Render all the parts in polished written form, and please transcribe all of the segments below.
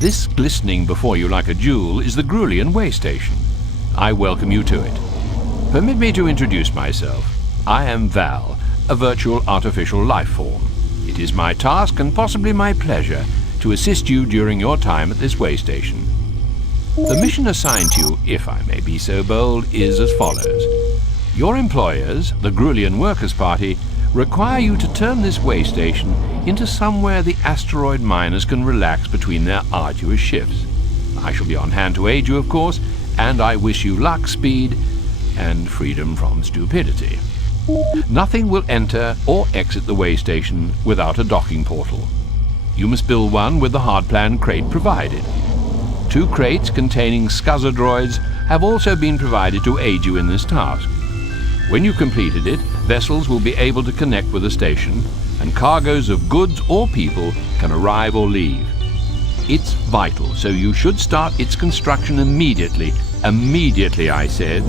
This glistening before you like a jewel is the Grulian way station. I welcome you to it. Permit me to introduce myself. I am Val, a virtual artificial life form. It is my task, and possibly my pleasure, to assist you during your time at this way station. The mission assigned to you, if I may be so bold, is as follows. Your employers, the Grulian Workers' Party, require you to turn this way station into somewhere the asteroid miners can relax between their arduous shifts. I shall be on hand to aid you, of course, and I wish you luck, speed, and freedom from stupidity. Nothing will enter or exit the way station without a docking portal. You must build one with the hardplan crate provided. 2 crates containing scuzzer droids have also been provided to aid you in this task. When you've completed it, vessels will be able to connect with the station, and cargoes of goods or people can arrive or leave. It's vital, so you should start its construction immediately. Immediately, I said.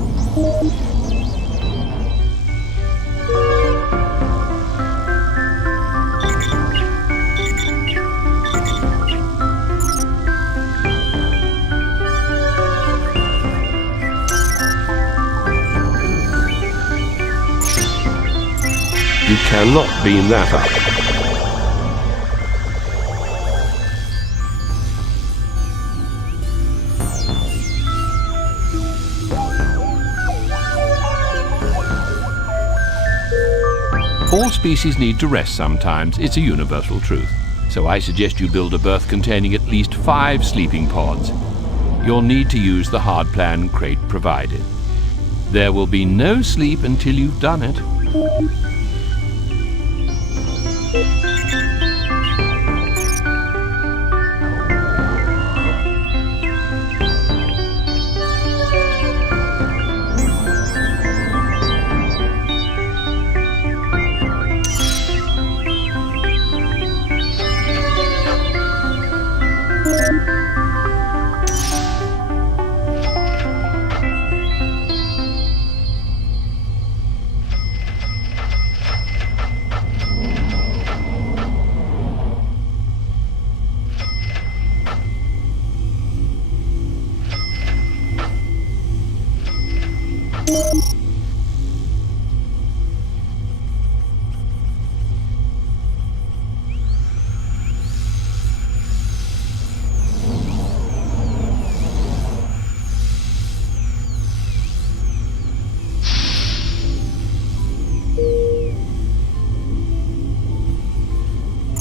You cannot beam that up. All species need to rest sometimes. It's a universal truth. So I suggest you build a berth containing at least 5 sleeping pods. You'll need to use the hardplan crate provided. There will be no sleep until you've done it.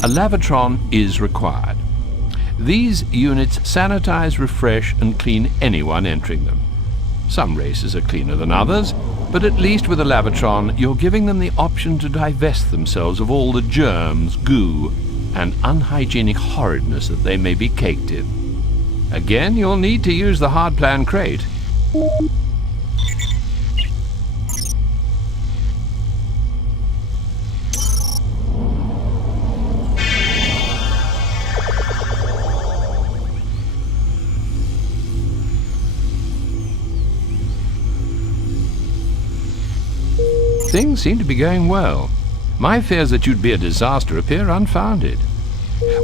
A lavatron is required. These units sanitize, refresh, and clean anyone entering them. Some races are cleaner than others, but at least with a lavatron, you're giving them the option to divest themselves of all the germs, goo, and unhygienic horridness that they may be caked in. Again, you'll need to use the hardplan crate. Things seem to be going well. My fears that you'd be a disaster appear unfounded.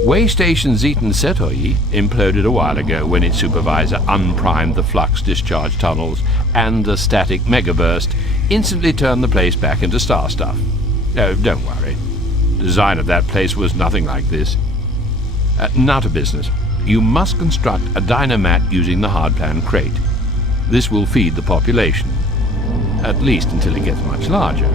Way Station Zeton Setoi imploded a while ago when its supervisor unprimed the flux discharge tunnels, and a static megaburst instantly turned the place back into star stuff. Oh, don't worry. The design of that place was nothing like this. Now to business. You must construct a dynamat using the hardplan crate. This will feed the population. At least until it gets much larger.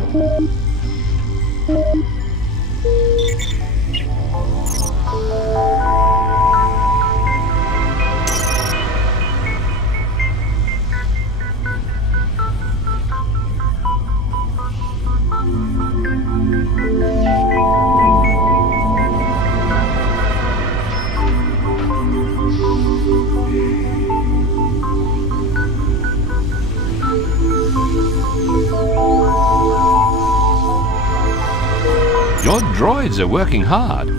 Your droids are working hard,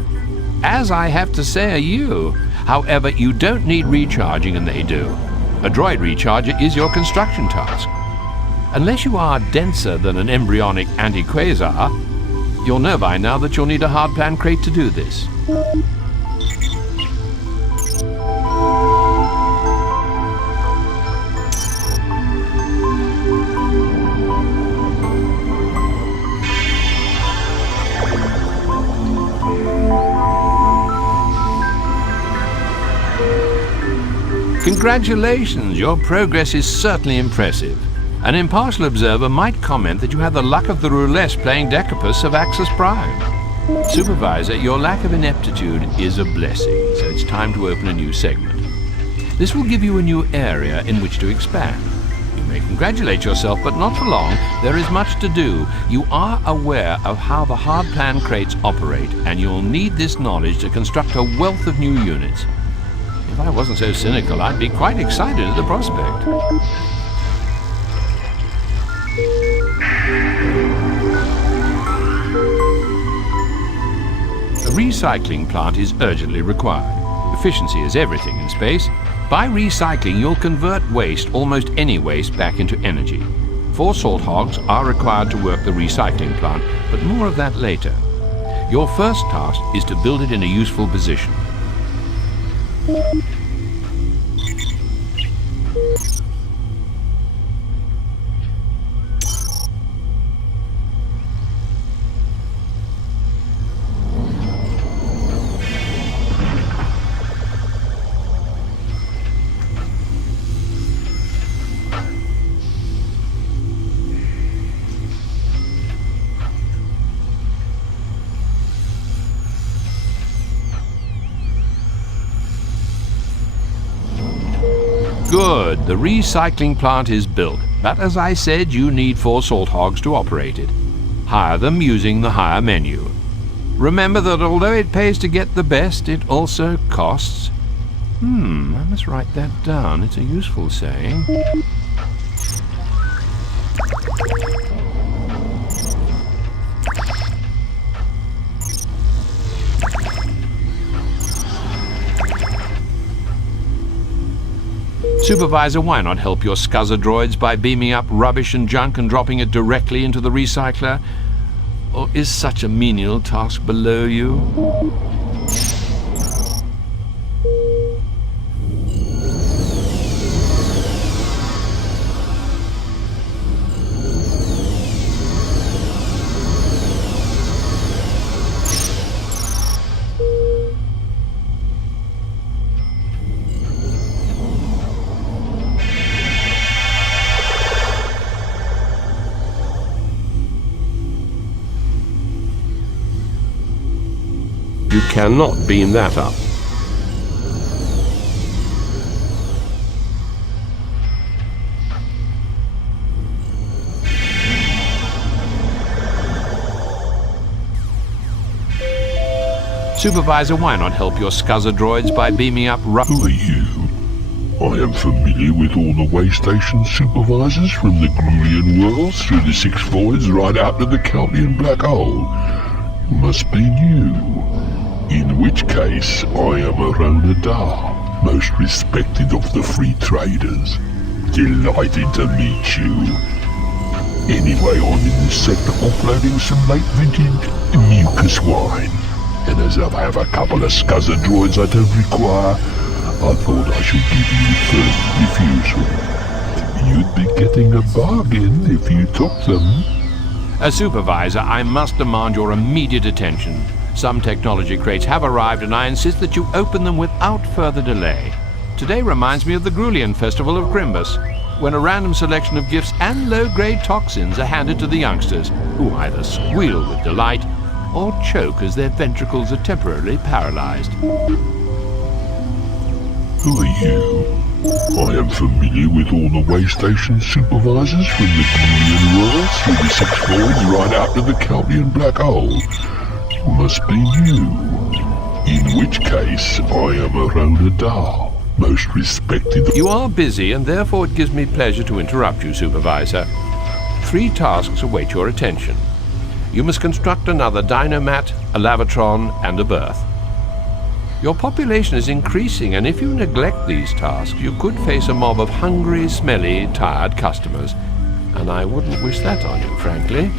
as I have to say are you. However, you don't need recharging, and they do. A droid recharger is your construction task. Unless you are denser than an embryonic anti-quasar, you'll know by now that you'll need a hardplan crate to do this. Congratulations, your progress is certainly impressive. An impartial observer might comment that you have the luck of the roulette playing Decapus of Axis Prime. Supervisor, your lack of ineptitude is a blessing, so it's time to open a new segment. This will give you a new area in which to expand. You may congratulate yourself, but not for long. There is much to do. You are aware of how the hard plan crates operate, and you'll need this knowledge to construct a wealth of new units. If I wasn't so cynical, I'd be quite excited at the prospect. A recycling plant is urgently required. Efficiency is everything in space. By recycling, you'll convert waste, almost any waste, back into energy. 4 salt hogs are required to work the recycling plant, but more of that later. Your first task is to build it in a useful position. Good, the recycling plant is built, but as I said, you need 4 salt hogs to operate it. Hire them using the hire menu. Remember that although it pays to get the best, it also costs. I must write that down, it's a useful saying. Supervisor, why not help your scuzzer droids by beaming up rubbish and junk and dropping it directly into the recycler? Or is such a menial task below you? You cannot beam that up. Supervisor, why not help your scuzzer droids by beaming up Who are you? I am familiar with all the way station supervisors from the Grulian worlds through the 6 voids right out to the Calcian black hole. You must be new. In which case, I am Arona Dar, most respected of the free traders. Delighted to meet you. Anyway, I'm in this sector offloading some late vintage mucus wine. And as I have a couple of scuzzer droids I don't require, I thought I should give you first refusal. You'd be getting a bargain if you took them. As supervisor, I must demand your immediate attention. Some technology crates have arrived, and I insist that you open them without further delay. Today reminds me of the Grulian Festival of Grimbus, when a random selection of gifts and low-grade toxins are handed to the youngsters, who either squeal with delight or choke as their ventricles are temporarily paralyzed. Who are you? I am familiar with all the way station supervisors from the Grulian worlds through the 6 voids right out to the Calcian black hole. Must be new. In which case, I am Arona Dar, most respected. You are busy, and therefore it gives me pleasure to interrupt you, Supervisor. 3 tasks await your attention. You must construct another Dynomat, a Lavatron, and a berth. Your population is increasing, and if you neglect these tasks, you could face a mob of hungry, smelly, tired customers. And I wouldn't wish that on you, frankly.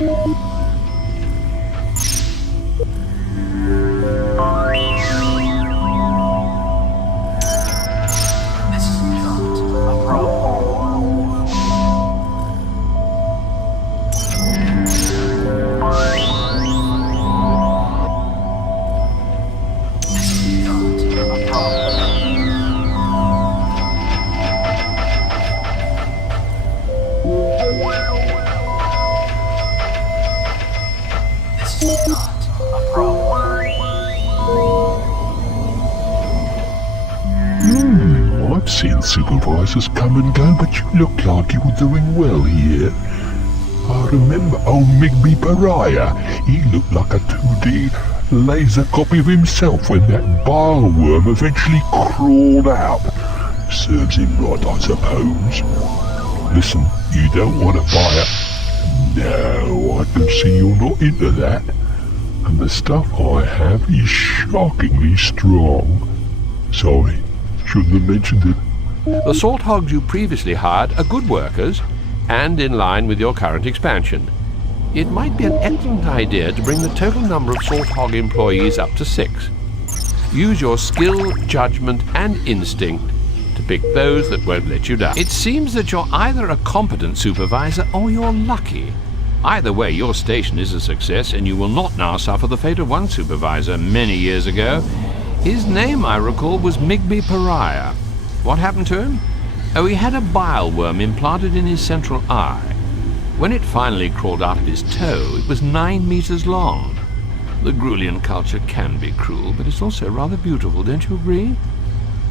I've seen supervisors come and go, but you look like you're doing well here. I remember old Migby Pariah. He looked like a 2D laser copy of himself when that bile worm eventually crawled out. Serves him right, I suppose. Listen, you don't want to buy it? No, I can see you're not into that. And the stuff I have is shockingly strong. Sorry, shouldn't have mentioned it. The salt hogs you previously hired are good workers and in line with your current expansion. It might be an excellent idea to bring the total number of salt hog employees up to 6. Use your skill, judgment, and instinct to pick those that won't let you down. It seems that you're either a competent supervisor or you're lucky. Either way, your station is a success, and you will not now suffer the fate of one supervisor many years ago. His name, I recall, was Migby Pariah. What happened to him? Oh, he had a bile worm implanted in his central eye. When it finally crawled out of his toe, it was 9 meters long. The Grulian culture can be cruel, but it's also rather beautiful, don't you agree?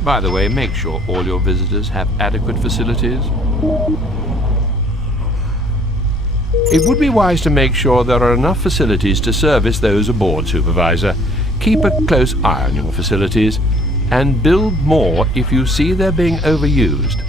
By the way, make sure all your visitors have adequate facilities. It would be wise to make sure there are enough facilities to service those aboard, Supervisor. Keep a close eye on your facilities, and build more if you see they're being overused.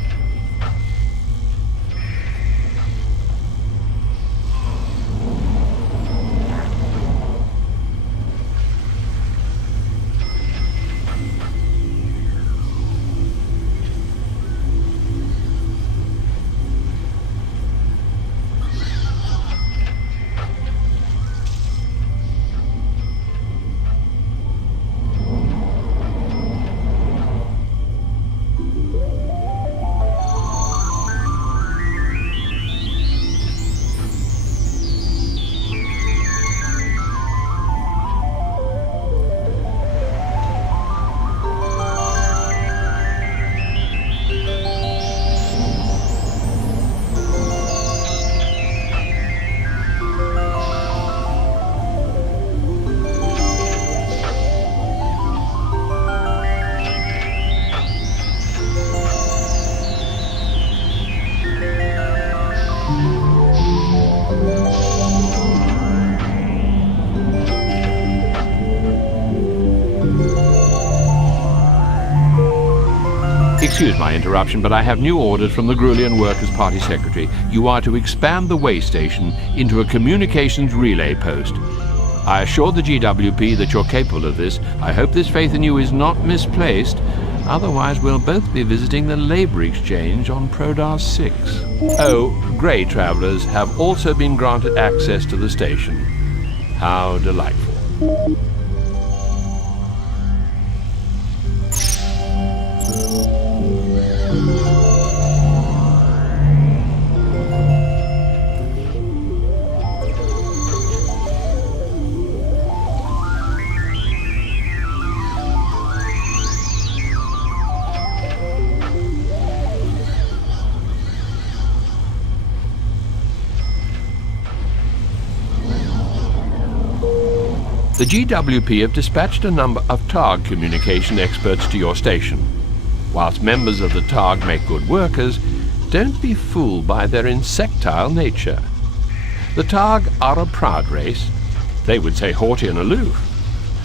Excuse my interruption, but I have new orders from the Grulian Workers' Party Secretary. You are to expand the way station into a communications relay post. I assured the GWP that you're capable of this. I hope this faith in you is not misplaced. Otherwise, we'll both be visiting the labor exchange on Prodar 6. Oh, grey travelers have also been granted access to the station. How delightful. The GWP have dispatched a number of TARG communication experts to your station. Whilst members of the TARG make good workers, don't be fooled by their insectile nature. The TARG are a proud race. They would say haughty and aloof.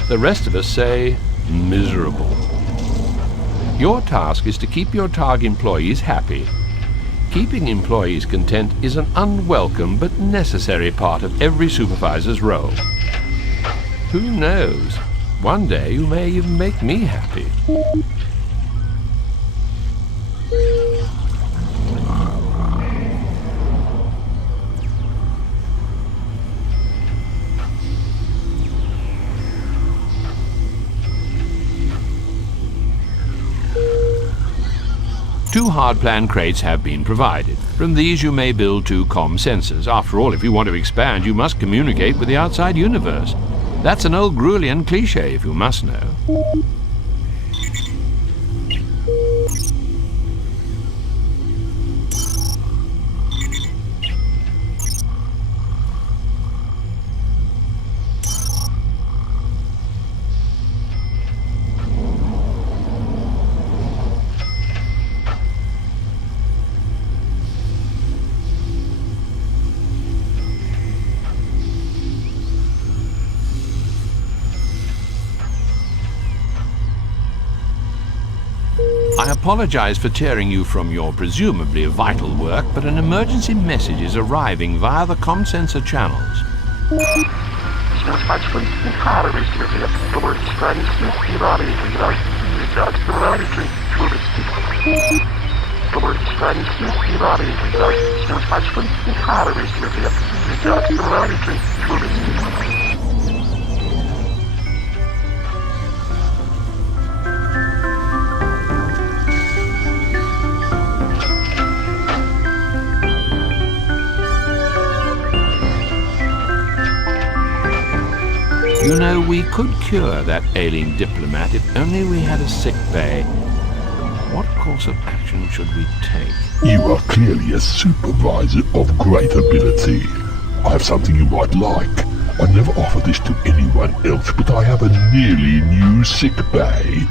The rest of us say miserable. Your task is to keep your TARG employees happy. Keeping employees content is an unwelcome but necessary part of every supervisor's role. Who knows? One day you may even make me happy. Two hard-plan crates have been provided. From these you may build 2 comm sensors. After all, if you want to expand, you must communicate with the outside universe. That's an old Grulian cliché, if you must know. I apologize for tearing you from your presumably vital work, but an emergency message is arriving via the comm-sensor channels. You know, we could cure that ailing diplomat if only we had a sick bay. What course of action should we take? You are clearly a supervisor of great ability. I have something you might like. I never offer this to anyone else, but I have a nearly new sick bay.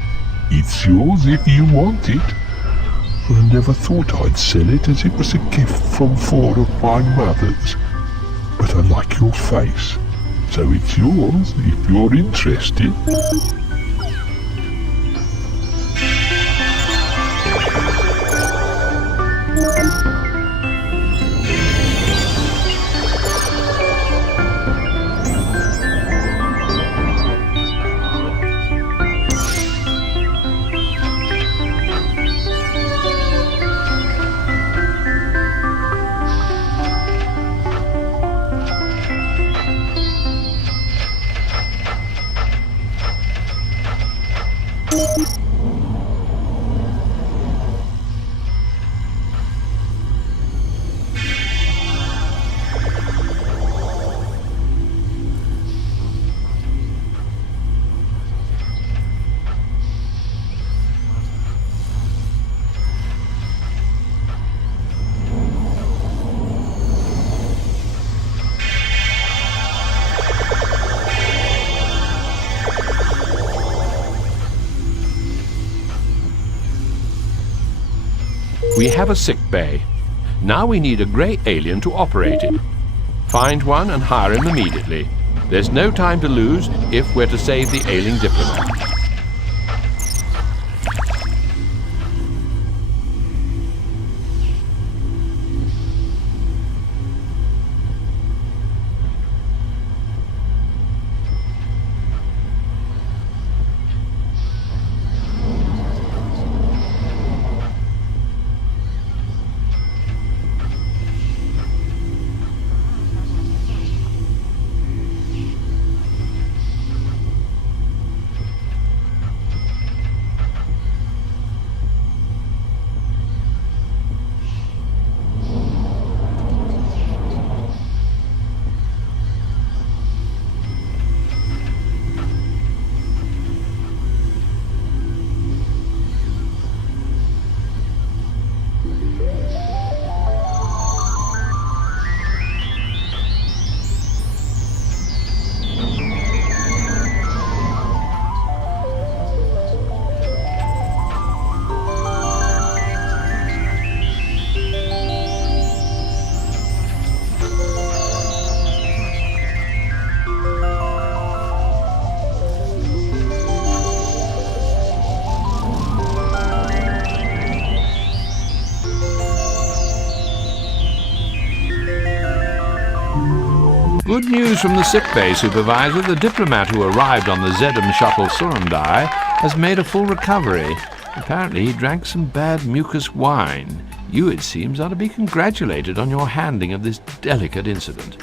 It's yours if you want it. I never thought I'd sell it, as it was a gift from 4 of my mothers. But I like your face, so it's yours if you're interested. We have a sick bay. Now we need a grey alien to operate it. Find one and hire him immediately. There's no time to lose if we're to save the ailing diplomat. Good news from the sickbay supervisor. The diplomat who arrived on the Zedum shuttle Surundai has made a full recovery. Apparently he drank some bad mucus wine. You, it seems, are to be congratulated on your handling of this delicate incident.